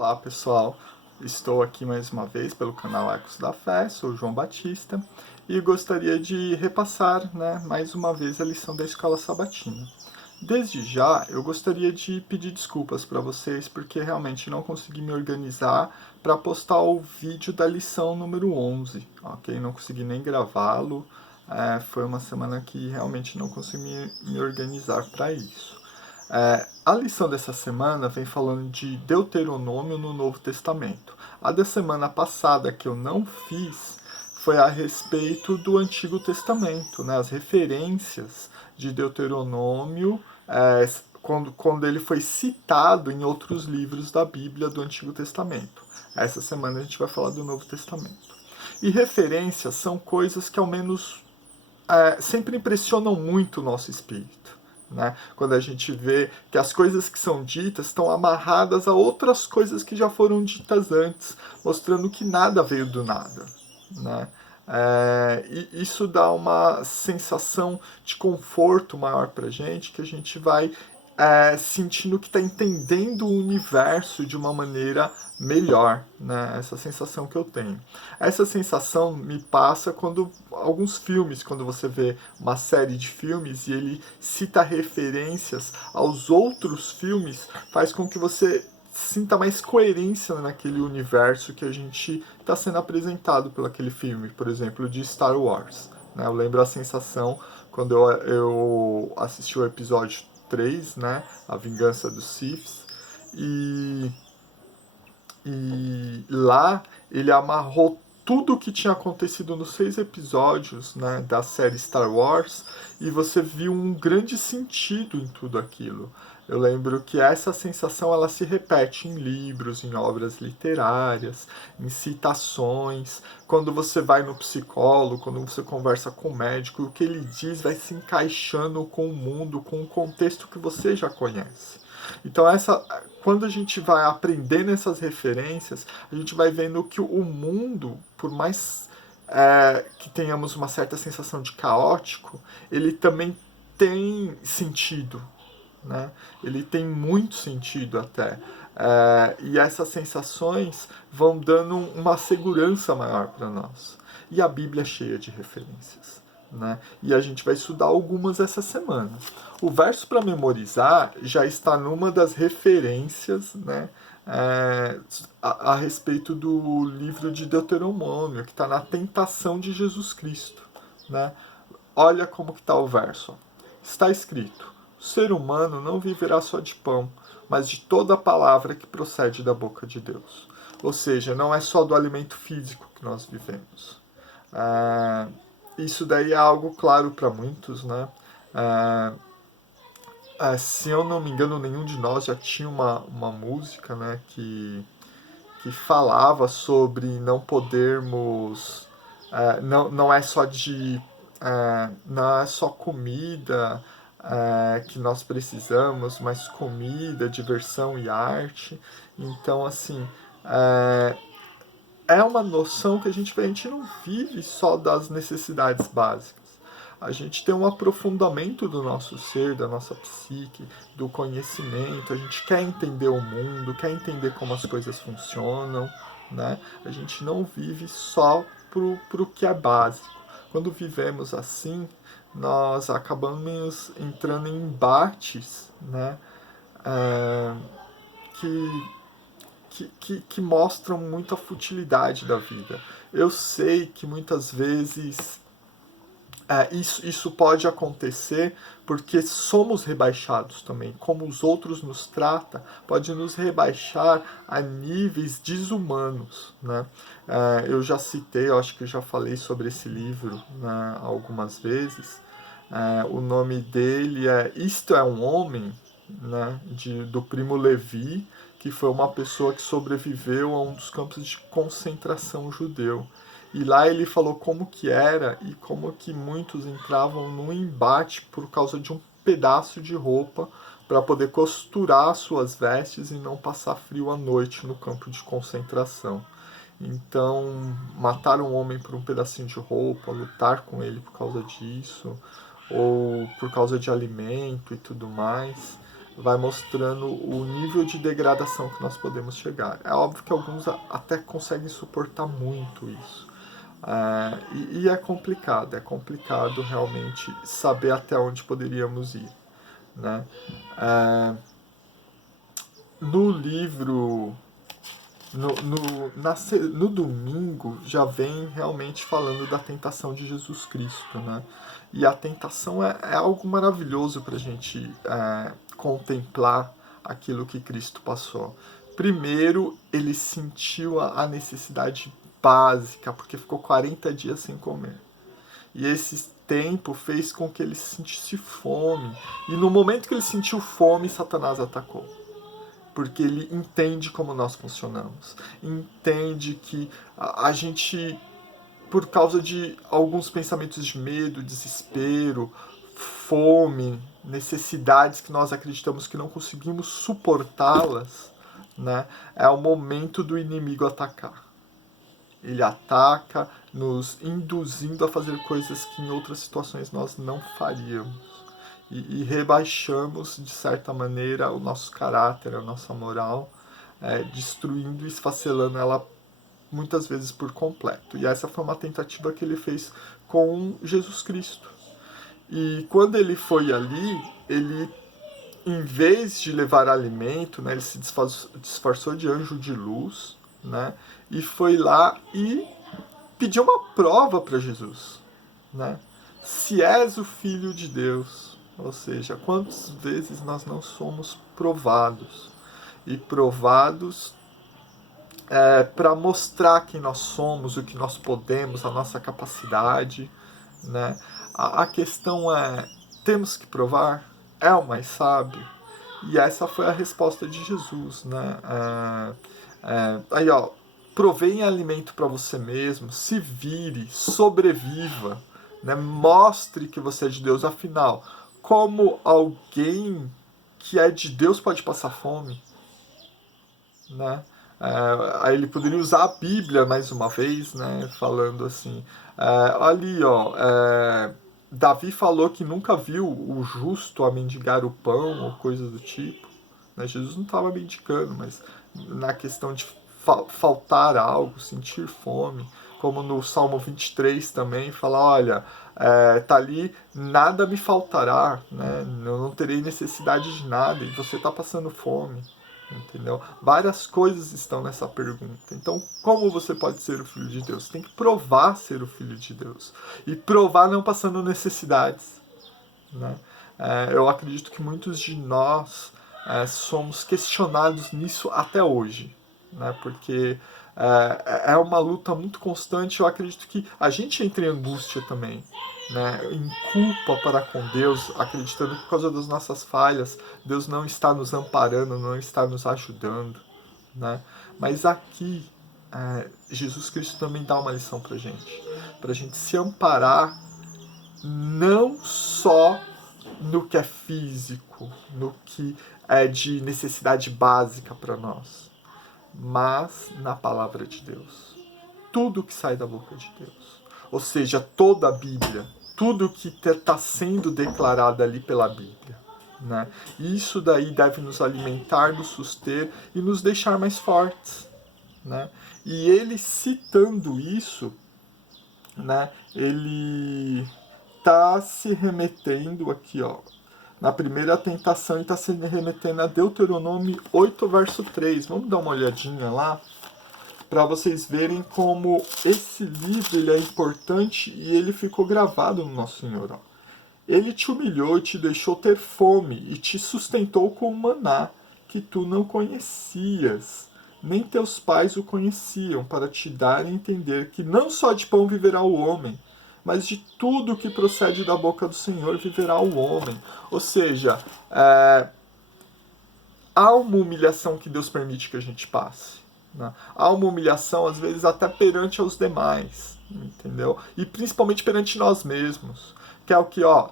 Olá pessoal, estou aqui mais uma vez pelo canal Ecos da Fé, sou o João Batista e gostaria de repassar mais uma vez a lição da Escola Sabatina. Desde já, eu gostaria de pedir desculpas para vocês porque realmente não consegui me organizar para postar o vídeo da lição número 11, ok? Não consegui nem gravá-lo, foi uma semana que realmente não consegui me organizar para isso. A lição dessa semana vem falando de Deuteronômio no Novo Testamento. A da semana passada que eu não fiz foi a respeito do Antigo Testamento, né? As referências de Deuteronômio, quando ele foi citado em outros livros da Bíblia do Antigo Testamento. Essa semana a gente vai falar do Novo Testamento. E referências são coisas que ao menos sempre impressionam muito o nosso espírito. Né? Quando a gente vê que as coisas que são ditas estão amarradas a outras coisas que já foram ditas antes, mostrando que nada veio do nada. Né? E isso dá uma sensação de conforto maior para a gente, que a gente vai sentindo que está entendendo o universo de uma maneira melhor, né? Essa sensação que eu tenho. Essa sensação me passa quando alguns filmes, quando você vê uma série de filmes e ele cita referências aos outros filmes, faz com que você sinta mais coerência naquele universo que a gente está sendo apresentado por aquele filme, por exemplo, de Star Wars. Né? Eu lembro a sensação quando eu assisti o episódio 3, né? A Vingança dos Siths, e lá ele amarrou tudo o que tinha acontecido nos 6 episódios, né, da série Star Wars, e você viu um grande sentido em tudo aquilo. Eu lembro que essa sensação ela se repete em livros, em obras literárias, em citações. Quando você vai no psicólogo, quando você conversa com o médico, o que ele diz vai se encaixando com o mundo, com o contexto que você já conhece. Então quando a gente vai aprendendo essas referências, a gente vai vendo que o mundo, por mais que tenhamos uma certa sensação de caótico, ele também tem sentido, né? Ele tem muito sentido até. E essas sensações vão dando uma segurança maior para nós. E a Bíblia é cheia de referências. Né? E a gente vai estudar algumas essa semana. O verso para memorizar já está numa das referências, né, a respeito do livro de Deuteronômio, que está na tentação de Jesus Cristo. Né? Olha como que está o verso. Está escrito: o ser humano não viverá só de pão, mas de toda a palavra que procede da boca de Deus. Ou seja, não é só do alimento físico que nós vivemos. Isso daí é algo claro para muitos, né? Se eu não me engano, nenhum de nós já tinha uma música, né, que falava sobre não podermos, não é só não é só comida que nós precisamos, mas comida, diversão e arte. Então, assim, é uma noção que a gente não vive só das necessidades básicas. A gente tem um aprofundamento do nosso ser, da nossa psique, do conhecimento. A gente quer entender o mundo, quer entender como as coisas funcionam. Né? A gente não vive só pro que é básico. Quando vivemos assim, nós acabamos entrando em embates, né? Que que mostram muito a futilidade da vida. Eu sei que muitas vezes isso pode acontecer porque somos rebaixados também. Como os outros nos tratam, pode nos rebaixar a níveis desumanos. Né? Eu já citei, eu acho que eu já falei sobre esse livro, né, algumas vezes. O nome dele é Isto é um Homem, né, do Primo Levi, que foi uma pessoa que sobreviveu a um dos campos de concentração judeu. E lá ele falou como que era e como que muitos entravam num embate por causa de um pedaço de roupa para poder costurar suas vestes e não passar frio à noite no campo de concentração. Então, matar um homem por um pedacinho de roupa, lutar com ele por causa disso, ou por causa de alimento e tudo mais, vai mostrando o nível de degradação que nós podemos chegar. É óbvio que alguns até conseguem suportar muito isso. E é complicado realmente saber até onde poderíamos ir, né? No livro, no domingo, já vem realmente falando da tentação de Jesus Cristo, né? E a tentação é algo maravilhoso para a gente contemplar aquilo que Cristo passou. Primeiro, ele sentiu a necessidade básica, porque ficou 40 dias sem comer. E esse tempo fez com que ele sentisse fome. E no momento que ele sentiu fome, Satanás atacou. Porque ele entende como nós funcionamos. Entende que a gente, por causa de alguns pensamentos de medo, desespero, fome, necessidades que nós acreditamos que não conseguimos suportá-las, né, é o momento do inimigo atacar. Ele ataca, nos induzindo a fazer coisas que em outras situações nós não faríamos. E rebaixamos, de certa maneira, o nosso caráter, a nossa moral, destruindo e esfacelando ela muitas vezes por completo. E essa foi uma tentativa que ele fez com Jesus Cristo. E quando ele foi ali, ele, em vez de levar alimento, né, ele se disfarçou de anjo de luz, né, e foi lá e pediu uma prova para Jesus, né? Se és o Filho de Deus, ou seja, quantas vezes nós não somos provados, e provados para mostrar quem nós somos, o que nós podemos, a nossa capacidade, né? A questão é, temos que provar? É o mais sábio? E essa foi a resposta de Jesus, né? Aí, ó, provém alimento para você mesmo, se vire, sobreviva, né? Mostre que você é de Deus. Afinal, como alguém que é de Deus pode passar fome, né? Aí ele poderia usar a Bíblia mais uma vez, né? Falando assim, ali, ó, Davi falou que nunca viu o justo a mendigar o pão ou coisas do tipo, né? Jesus não estava mendicando, mas na questão de faltar algo, sentir fome, como no Salmo 23 também, fala, olha, tá ali, nada me faltará, né? Eu não terei necessidade de nada, e você está passando fome, entendeu? Várias coisas estão nessa pergunta. Então, como você pode ser o Filho de Deus? Você tem que provar ser o Filho de Deus. E provar não passando necessidades, né? Eu acredito que muitos de nós somos questionados nisso até hoje, né? Porque é uma luta muito constante. Eu acredito que a gente entra em angústia também, né? Em culpa para com Deus, acreditando que por causa das nossas falhas, Deus não está nos amparando, não está nos ajudando, né? Mas aqui, Jesus Cristo também dá uma lição para gente se amparar não só no que é físico, no que é de necessidade básica para nós, mas na palavra de Deus. Tudo que sai da boca de Deus. Ou seja, toda a Bíblia, tudo que está sendo declarado ali pela Bíblia, né? Isso daí deve nos alimentar, nos suster e nos deixar mais fortes, né? E ele citando isso, né? Ele está se remetendo aqui, ó, na primeira tentação, e está se remetendo a Deuteronômio 8, verso 3. Vamos dar uma olhadinha lá, para vocês verem como esse livro ele é importante e ele ficou gravado no Nosso Senhor. Ó. Ele te humilhou e te deixou ter fome e te sustentou com o maná, que tu não conhecias, nem teus pais o conheciam, para te dar a entender que não só de pão viverá o homem, mas de tudo que procede da boca do Senhor viverá o homem. Ou seja, há uma humilhação que Deus permite que a gente passe. Né? Há uma humilhação, às vezes, até perante aos demais, entendeu? E principalmente perante nós mesmos. Que é o que, ó,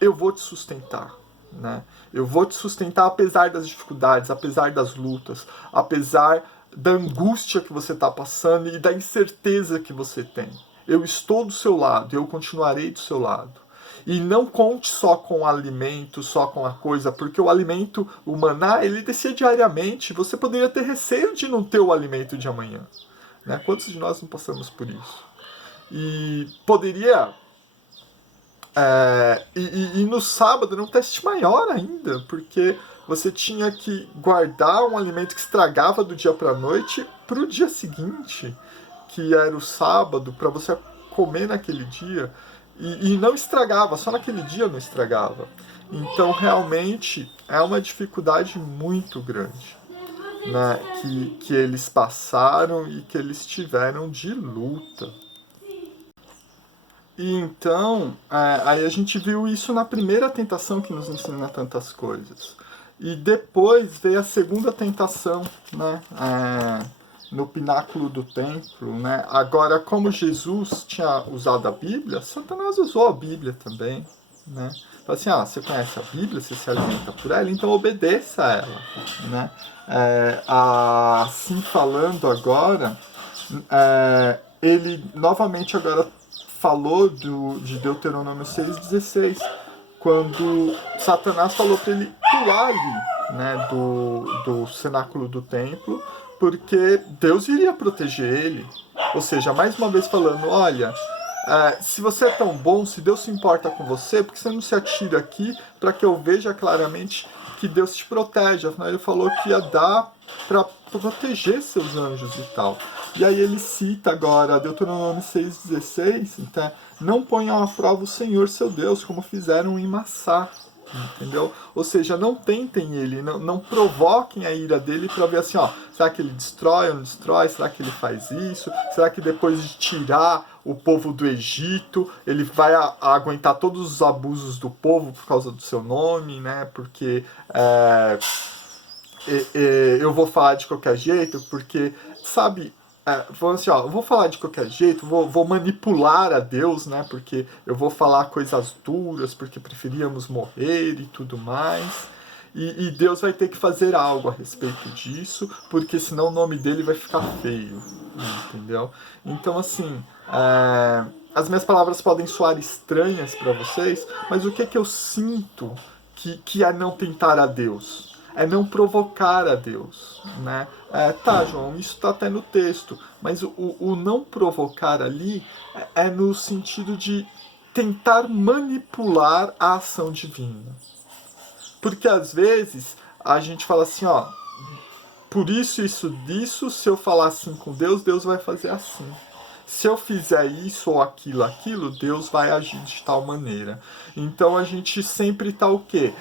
eu vou te sustentar. Né? Eu vou te sustentar apesar das dificuldades, apesar das lutas, apesar da angústia que você está passando e da incerteza que você tem. Eu estou do seu lado, eu continuarei do seu lado. E não conte só com o alimento, só com a coisa, porque o alimento, o maná, ele descia diariamente. Você poderia ter receio de não ter o alimento de amanhã. Né? Quantos de nós não passamos por isso? E poderia... e no sábado era um teste maior ainda, porque você tinha que guardar um alimento que estragava do dia para a noite para o dia seguinte, que era o sábado, para você comer naquele dia. E não estragava, só naquele dia não estragava. Então, realmente, é uma dificuldade muito grande, né, que eles passaram e que eles tiveram de luta. E então, aí a gente viu isso na primeira tentação que nos ensina tantas coisas. E depois veio a segunda tentação, né, no pináculo do templo, né? Agora, como Jesus tinha usado a Bíblia, Satanás usou a Bíblia também, né? Fala assim, você conhece a Bíblia, você se alimenta por ela, então obedeça a ela, né? Assim falando agora, ele novamente agora falou de Deuteronômio 6,16, quando Satanás falou para ele pular ali, né, do cenáculo do templo, porque Deus iria proteger ele. Ou seja, mais uma vez falando, olha, se você é tão bom, se Deus se importa com você, por que você não se atira aqui para que eu veja claramente que Deus te protege? Afinal, ele falou que ia dar para proteger seus anjos e tal. E aí ele cita agora Deuteronômio 6,16, então, não ponham à prova o Senhor seu Deus, como fizeram em Massá. Entendeu? Ou seja, não tentem ele, não provoquem a ira dele para ver assim, será que ele destrói ou não destrói? Será que ele faz isso? Será que depois de tirar o povo do Egito, ele vai aguentar todos os abusos do povo por causa do seu nome, né? Porque eu vou falar de qualquer jeito, porque, sabe... falando assim, eu vou falar de qualquer jeito, vou manipular a Deus, né? Porque eu vou falar coisas duras, porque preferíamos morrer e tudo mais. E Deus vai ter que fazer algo a respeito disso, porque senão o nome dele vai ficar feio, entendeu? Então, assim, as minhas palavras podem soar estranhas para vocês, mas o que eu sinto que é não tentar a Deus? É não provocar a Deus, né? Tá, João, isso está até no texto, mas o não provocar ali é no sentido de tentar manipular a ação divina. Porque às vezes a gente fala assim, por isso, disso, se eu falar assim com Deus, Deus vai fazer assim. Se eu fizer isso ou aquilo, Deus vai agir de tal maneira. Então a gente sempre está o quê?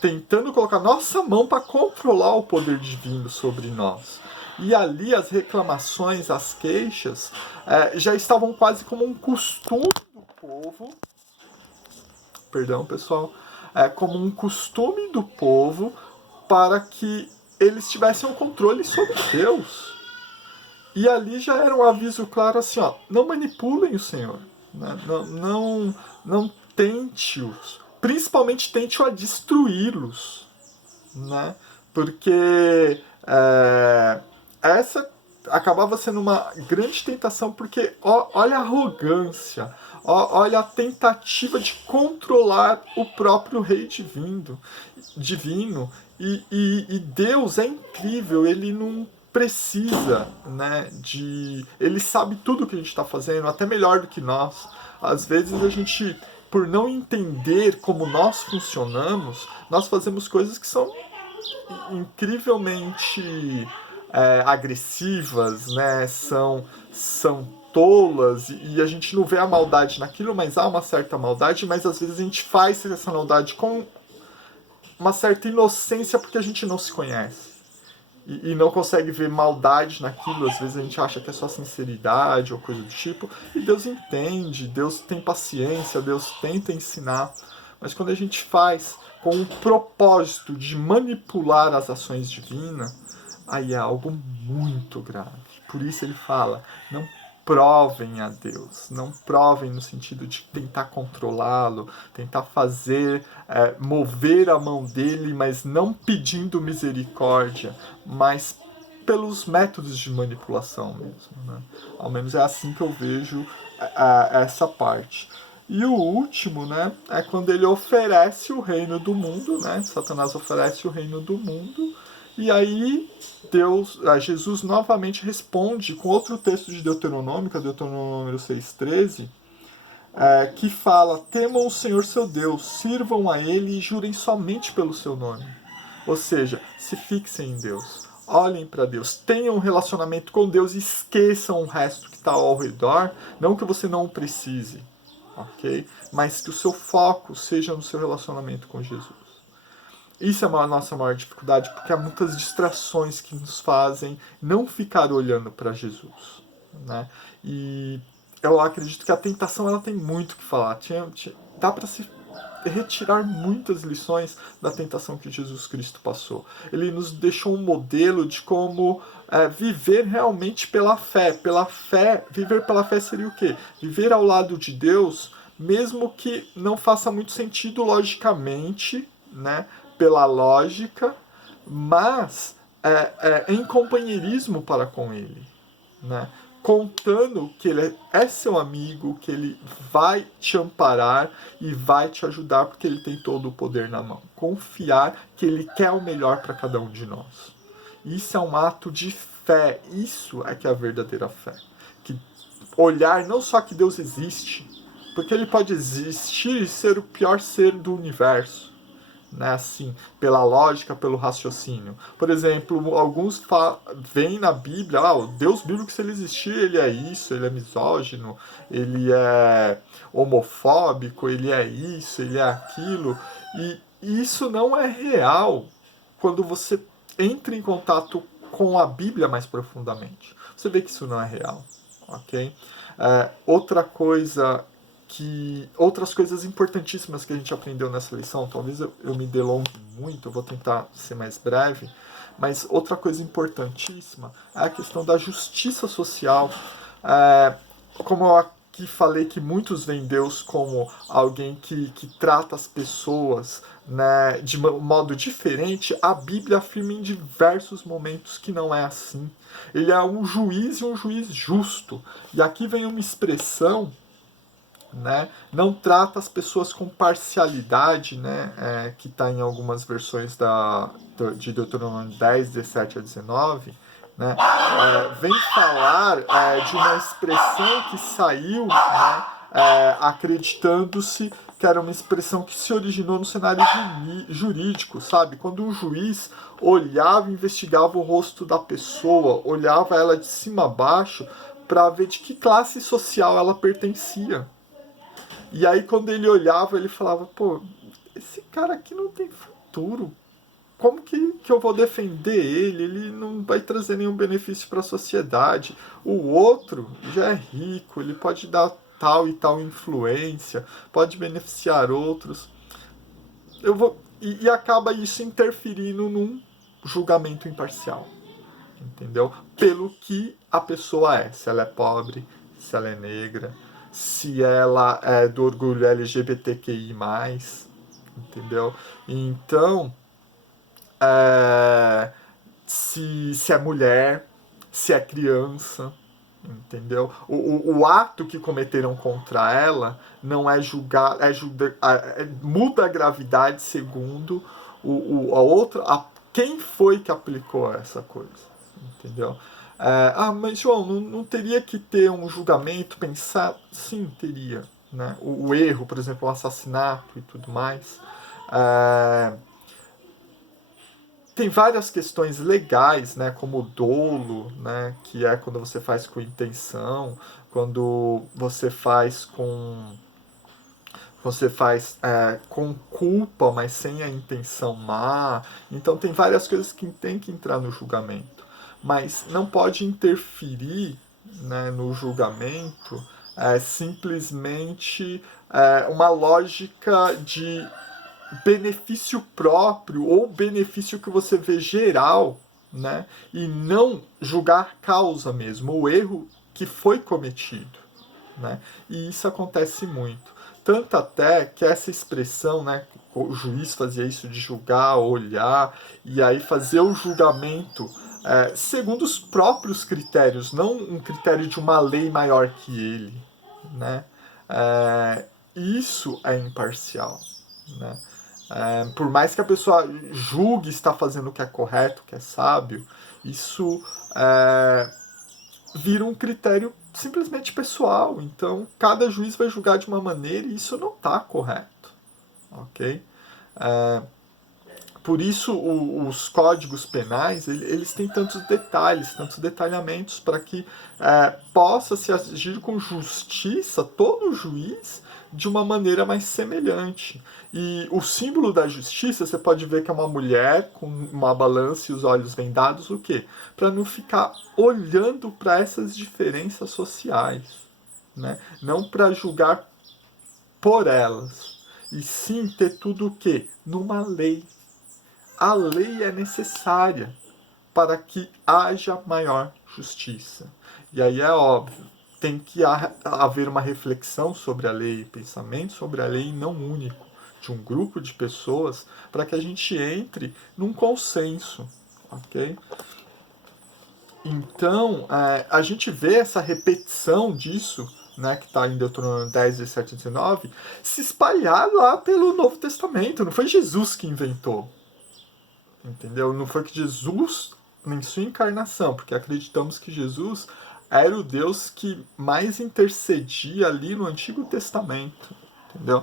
Tentando colocar nossa mão para controlar o poder divino sobre nós. E ali as reclamações, as queixas, já estavam quase como um costume do povo. Perdão, pessoal. Como um costume do povo para que eles tivessem o controle sobre Deus. E ali já era um aviso claro assim, não manipulem o Senhor, né? Não tente-os, principalmente tente-o a destruí-los, né? Porque essa acabava sendo uma grande tentação, porque olha a arrogância, olha a tentativa de controlar o próprio rei divino. E Deus é incrível, ele não precisa, né, ele sabe tudo o que a gente está fazendo, até melhor do que nós. Às vezes a gente, por não entender como nós funcionamos, nós fazemos coisas que são incrivelmente agressivas, né, são tolas, e a gente não vê a maldade naquilo, mas há uma certa maldade, mas às vezes a gente faz essa maldade com uma certa inocência porque a gente não se conhece. E não consegue ver maldade naquilo, às vezes a gente acha que é só sinceridade ou coisa do tipo, e Deus entende, Deus tem paciência, Deus tenta ensinar, mas quando a gente faz com o propósito de manipular as ações divinas, aí é algo muito grave. Por isso ele fala, não provem a Deus, não provem no sentido de tentar controlá-lo, tentar fazer, mover a mão dele, mas não pedindo misericórdia, mas pelos métodos de manipulação mesmo, né? Ao menos é assim que eu vejo essa parte. E o último, né, é quando ele oferece o reino do mundo, né? Satanás oferece o reino do mundo. E aí Jesus novamente responde com outro texto de Deuteronômio, que é Deuteronômio 6,13, que fala: temam o Senhor seu Deus, sirvam a Ele e jurem somente pelo seu nome. Ou seja, se fixem em Deus, olhem para Deus, tenham um relacionamento com Deus e esqueçam o resto que está ao redor. Não que você não precise, ok? Mas que o seu foco seja no seu relacionamento com Jesus. Isso é a nossa maior dificuldade, porque há muitas distrações que nos fazem não ficar olhando para Jesus, né? E eu acredito que a tentação ela tem muito o que falar. Dá para se retirar muitas lições da tentação que Jesus Cristo passou. Ele nos deixou um modelo de como viver realmente pela fé. Viver pela fé seria o quê? Viver ao lado de Deus, mesmo que não faça muito sentido logicamente, né? Pela lógica, mas em companheirismo para com Ele, né? Contando que ele é seu amigo, que ele vai te amparar e vai te ajudar porque ele tem todo o poder na mão. Confiar que ele quer o melhor para cada um de nós. Isso é um ato de fé, isso é que é a verdadeira fé. Que olhar não só que Deus existe, porque ele pode existir e ser o pior ser do universo, né, assim, pela lógica, pelo raciocínio. Por exemplo, alguns veem na Bíblia, o Deus bíblico, se ele existir, ele é isso, ele é misógino, ele é homofóbico, ele é isso, ele é aquilo. E isso não é real quando você entra em contato com a Bíblia mais profundamente. Você vê que isso não é real, ok? Outras coisas importantíssimas que a gente aprendeu nessa lição, talvez eu me delongue muito, eu vou tentar ser mais breve, mas outra coisa importantíssima é a questão da justiça social. Como eu aqui falei que muitos veem Deus como alguém que trata as pessoas, né, de modo diferente, a Bíblia afirma em diversos momentos que não é assim. Ele é um juiz e um juiz justo. E aqui vem uma expressão, né? Não trata as pessoas com parcialidade, né? Que está em algumas versões de Deuteronômio 10, 17 a 19, né? Vem falar de uma expressão que saiu, né? Acreditando-se que era uma expressão que se originou no cenário jurídico, sabe? Quando um juiz olhava e investigava o rosto da pessoa, olhava ela de cima a baixo para ver de que classe social ela pertencia. E aí quando ele olhava, ele falava, pô, esse cara aqui não tem futuro. Como que eu vou defender ele? Ele não vai trazer nenhum benefício para a sociedade. O outro já é rico, ele pode dar tal e tal influência, pode beneficiar outros. E acaba isso interferindo num julgamento imparcial. Entendeu? Pelo que a pessoa é. Se ela é pobre, se ela é negra, se ela é do orgulho LGBTQI+, entendeu? Então, se é mulher, se é criança, entendeu? O ato que cometeram contra ela não é julgar, muda a gravidade segundo quem foi que aplicou essa coisa, entendeu? Mas João, não teria que ter um julgamento pensado? Sim, teria, né? O erro, por exemplo, o assassinato e tudo mais. Tem várias questões legais, né, como o dolo, né, que é quando você faz com intenção, quando você faz com culpa, mas sem a intenção má. Então tem várias coisas que tem que entrar no julgamento, mas não pode interferir, né, no julgamento simplesmente uma lógica de benefício próprio ou benefício que você vê geral, né? E não julgar causa mesmo, o erro que foi cometido, né? E isso acontece muito. Tanto até que essa expressão, né, o juiz fazia isso de julgar, olhar, e aí fazer o julgamento segundo os próprios critérios, não um critério de uma lei maior que ele, né? isso é imparcial, né? Por mais que a pessoa julgue estar fazendo o que é correto, o que é sábio, isso vira um critério simplesmente pessoal. Então, cada juiz vai julgar de uma maneira e isso não está correto, ok? Por isso, os códigos penais eles têm tantos detalhes, tantos detalhamentos, para que possa se agir com justiça todo juiz de uma maneira mais semelhante. E o símbolo da justiça, você pode ver que é uma mulher com uma balança e os olhos vendados, o quê? Para não ficar olhando para essas diferenças sociais, né? Não para julgar por elas, e sim ter tudo o quê? Numa lei. A lei é necessária para que haja maior justiça. E aí é óbvio, tem que haver uma reflexão sobre a lei, pensamento sobre a lei não único, de um grupo de pessoas, para que a gente entre num consenso, ok? Então, a gente vê essa repetição disso, né, que está em Deuteronômio 10, 17 e 19, se espalhar lá pelo Novo Testamento. Não foi Jesus que inventou. Entendeu? Não foi que Jesus, em sua encarnação, porque acreditamos que Jesus era o Deus que mais intercedia ali no Antigo Testamento. Entendeu?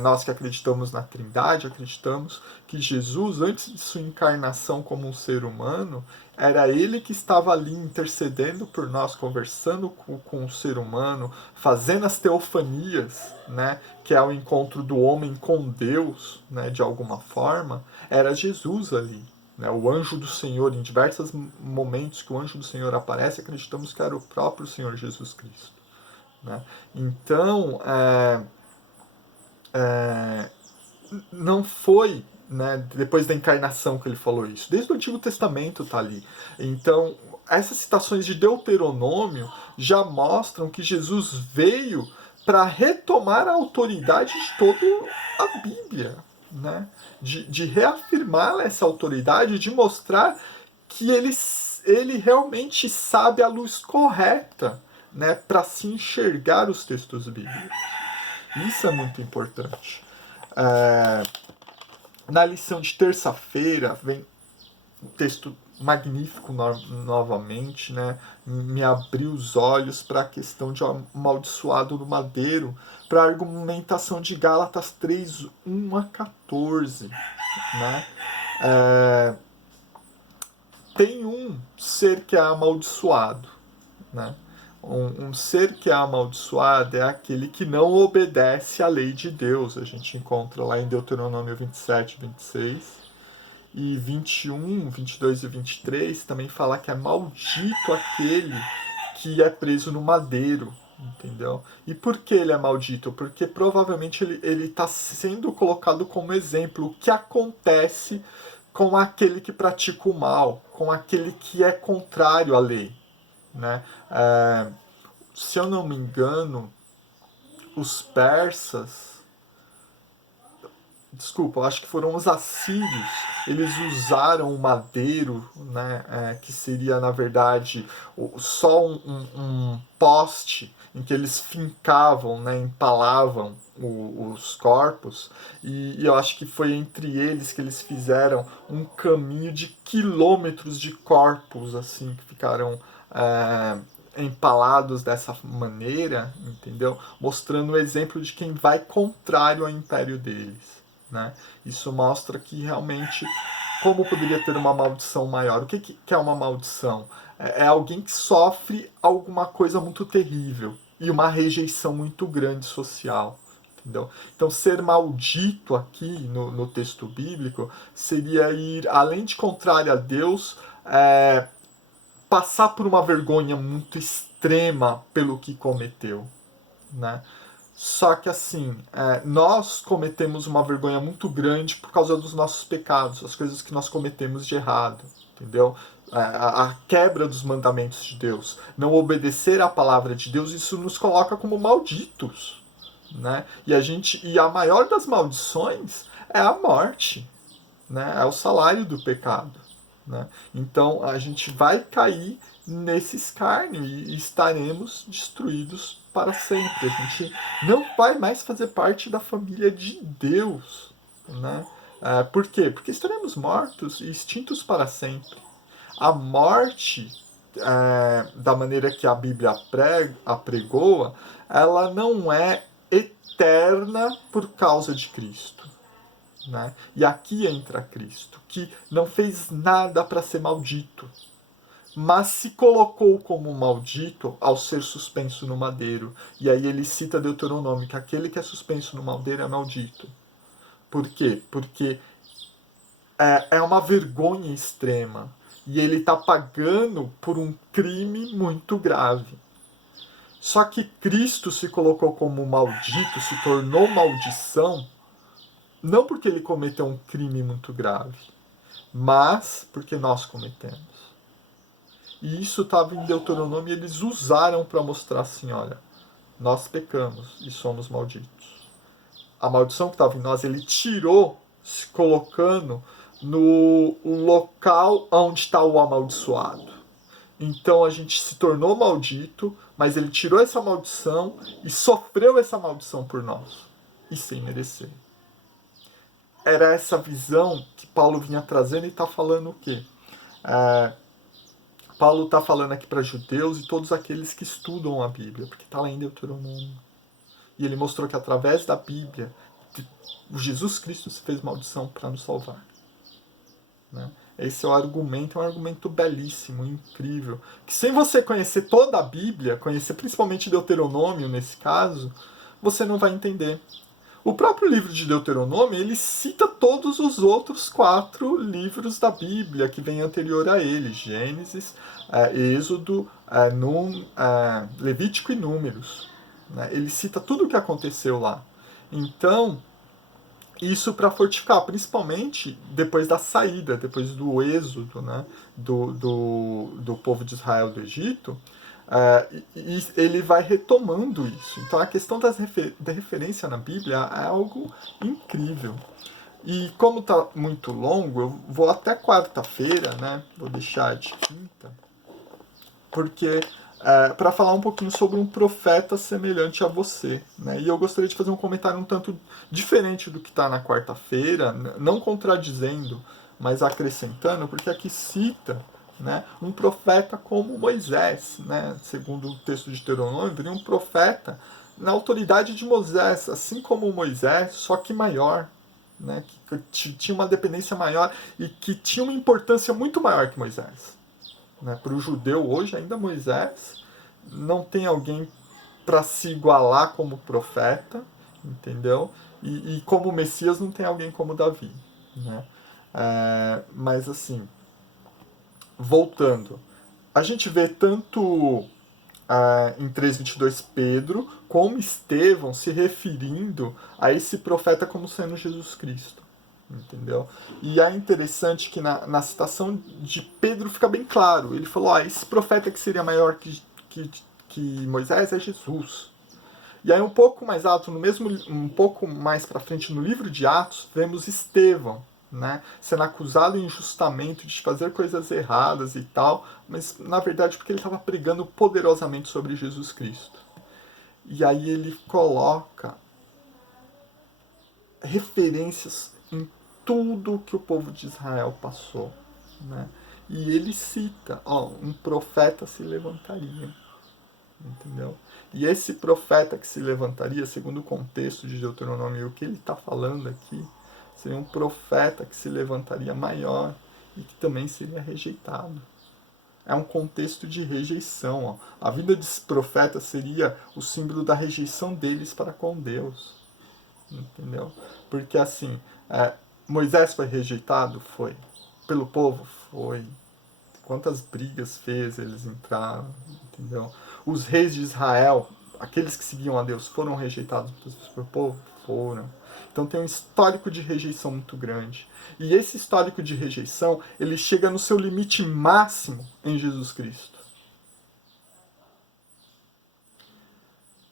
Nós que acreditamos na Trindade, acreditamos que Jesus, antes de sua encarnação como um ser humano, era ele que estava ali intercedendo por nós, conversando com o ser humano, fazendo as teofanias, né, que é o encontro do homem com Deus, né, de alguma forma, era Jesus ali. Né, o anjo do Senhor, em diversos momentos que o anjo do Senhor aparece, acreditamos que era o próprio Senhor Jesus Cristo. Né? Então, não foi, né, depois da encarnação que ele falou isso. Desde o Antigo Testamento está ali. Então, essas citações de Deuteronômio já mostram que Jesus veio para retomar a autoridade de toda a Bíblia, né? De reafirmar essa autoridade, de mostrar que ele realmente sabe a luz correta, né, para se enxergar os textos bíblicos. Isso é muito importante. Na lição de terça-feira vem um texto magnífico novamente, né? Me abriu os olhos para a questão de amaldiçoado no madeiro, para a argumentação de Gálatas 3, 1 a 14. Né? Tem um ser que é amaldiçoado. Né? Um ser que é amaldiçoado é aquele que não obedece à lei de Deus. A gente encontra lá em Deuteronômio 27, 26. E 21, 22 e 23 também fala que é maldito aquele que é preso no madeiro, entendeu? E por que ele é maldito? Porque provavelmente ele está sendo colocado como exemplo o que acontece com aquele que pratica o mal, com aquele que é contrário à lei. Né? Se eu não me engano, os persas, desculpa, acho que foram os assírios, eles usaram o madeiro, né, que seria na verdade só um poste em que eles fincavam, né, empalavam os corpos, e eu acho que foi entre eles que eles fizeram um caminho de quilômetros de corpos assim que ficaram empalados dessa maneira, entendeu? Mostrando o exemplo de quem vai contrário ao império deles. Né? Isso mostra que realmente como poderia ter uma maldição maior. O que é uma maldição? É alguém que sofre alguma coisa muito terrível e uma rejeição muito grande social. Entendeu? Então, ser maldito aqui no texto bíblico seria ir, além de contrário a Deus, passar por uma vergonha muito extrema pelo que cometeu. Né? Só que assim, nós cometemos uma vergonha muito grande por causa dos nossos pecados, as coisas que nós cometemos de errado, entendeu? A quebra dos mandamentos de Deus, não obedecer à palavra de Deus, isso nos coloca como malditos, né? E a maior das maldições é a morte, né? É o salário do pecado, né? Então a gente vai cair nesse escárnio e estaremos destruídos para sempre. A gente não vai mais fazer parte da família de Deus, né? Por quê? Porque estaremos mortos e extintos para sempre. A morte, da maneira que a Bíblia apregoa, ela não é eterna por causa de Cristo. Né? E aqui entra Cristo, que não fez nada para ser maldito, mas se colocou como maldito ao ser suspenso no madeiro. E aí ele cita Deuteronômio, que aquele que é suspenso no madeiro é maldito. Por quê? Porque é uma vergonha extrema. E ele está pagando por um crime muito grave. Só que Cristo se colocou como maldito, se tornou maldição, não porque ele cometeu um crime muito grave, mas porque nós cometemos. E isso estava em Deuteronômio e eles usaram para mostrar assim, olha, nós pecamos e somos malditos. A maldição que estava em nós, ele tirou, se colocando no local onde está o amaldiçoado. Então a gente se tornou maldito, mas ele tirou essa maldição e sofreu essa maldição por nós, e sem merecer. Era essa visão que Paulo vinha trazendo e está falando o quê? Paulo está falando aqui para judeus e todos aqueles que estudam a Bíblia, porque está lá em Deuteronômio. E ele mostrou que através da Bíblia, Jesus Cristo se fez maldição para nos salvar. Né? Esse é o argumento, é um argumento belíssimo, incrível. Que sem você conhecer toda a Bíblia, conhecer principalmente Deuteronômio nesse caso, você não vai entender. O próprio livro de Deuteronômio, ele cita todos os outros 4 livros da Bíblia que vem anterior a ele. Gênesis, Êxodo, Levítico e Números. Né? Ele cita tudo o que aconteceu lá. Então, isso para fortificar, principalmente depois da saída, depois do êxodo, né, do povo de Israel do Egito, e ele vai retomando isso. Então a questão da referência na Bíblia é algo incrível. E como está muito longo, eu vou até quarta-feira, né, vou deixar de quinta, porque para falar um pouquinho sobre um profeta semelhante a você. Né? E eu gostaria de fazer um comentário um tanto diferente do que está na quarta-feira, não contradizendo, mas acrescentando, porque aqui cita, né, um profeta como Moisés. Né? Segundo o texto de Deuteronômio, viria um profeta na autoridade de Moisés, assim como Moisés, só que maior. Né? Que tinha uma dependência maior e que tinha uma importância muito maior que Moisés. Né? Para o judeu hoje, ainda Moisés não tem alguém para se igualar como profeta, entendeu? E como Messias não tem alguém como Davi. Né? Mas assim, voltando, a gente vê tanto em 3:22 Pedro como Estevão se referindo a esse profeta como sendo Jesus Cristo. Entendeu? E é interessante que na citação de Pedro fica bem claro. Ele falou, esse profeta que seria maior que Moisés é Jesus. E aí um pouco mais alto, um pouco mais para frente no livro de Atos, vemos Estevão, né, sendo acusado injustamente de fazer coisas erradas e tal, mas na verdade porque ele estava pregando poderosamente sobre Jesus Cristo. E aí ele coloca referências em tudo que o povo de Israel passou. Né? E ele cita, um profeta se levantaria. Entendeu? E esse profeta que se levantaria, segundo o contexto de Deuteronômio, o que ele está falando aqui, seria um profeta que se levantaria maior e que também seria rejeitado. É um contexto de rejeição. Ó. A vida desse profeta seria o símbolo da rejeição deles para com Deus. Entendeu? Porque assim, Moisés foi rejeitado? Foi. Pelo povo? Foi. Quantas brigas fez, eles entraram, entendeu? Os reis de Israel, aqueles que seguiam a Deus, foram rejeitados muitas vezes pelo povo? Foram. Então tem um histórico de rejeição muito grande. E esse histórico de rejeição, ele chega no seu limite máximo em Jesus Cristo.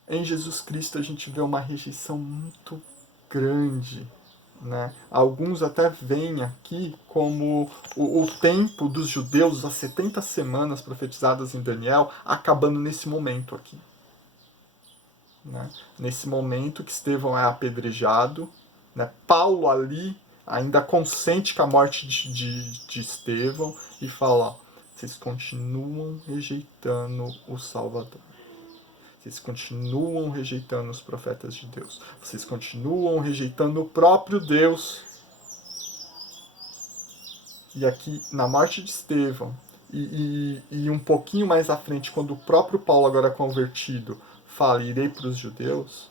Em Jesus Cristo a gente vê uma rejeição muito grande. Né? Alguns até veem aqui como o tempo dos judeus, as 70 semanas profetizadas em Daniel, acabando nesse momento aqui. né? Nesse momento que Estevão é apedrejado, né? Paulo ali ainda consente com a morte de Estevão e fala, ó, vocês continuam rejeitando o Salvador. Vocês continuam rejeitando os profetas de Deus. Vocês continuam rejeitando o próprio Deus. E aqui, na morte de Estevão, e um pouquinho mais à frente, quando o próprio Paulo, agora convertido, fala, irei para os judeus,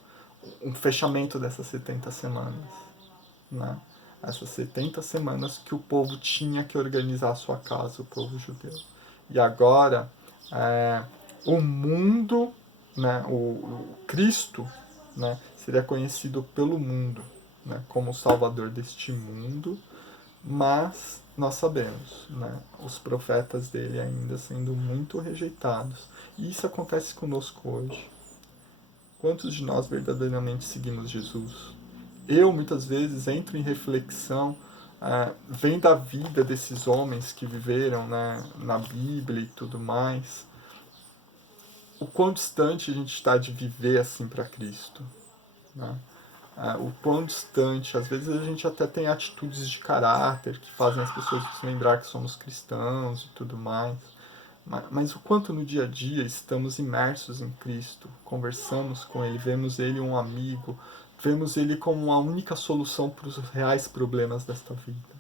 um fechamento dessas 70 semanas. Né? Essas 70 semanas que o povo tinha que organizar a sua casa, o povo judeu. E agora, o mundo, né, o Cristo, né, seria conhecido pelo mundo, né, como o Salvador deste mundo, mas nós sabemos, né, os profetas dele ainda sendo muito rejeitados. E isso acontece conosco hoje. Quantos de nós verdadeiramente seguimos Jesus? Eu, muitas vezes, entro em reflexão, vendo a vida desses homens que viveram, né, na Bíblia e tudo mais, o quão distante a gente está de viver assim para Cristo. Né? O quão distante, às vezes a gente até tem atitudes de caráter que fazem as pessoas se lembrar que somos cristãos e tudo mais, mas o quanto no dia a dia estamos imersos em Cristo, conversamos com Ele, vemos Ele um amigo, vemos Ele como a única solução para os reais problemas desta vida.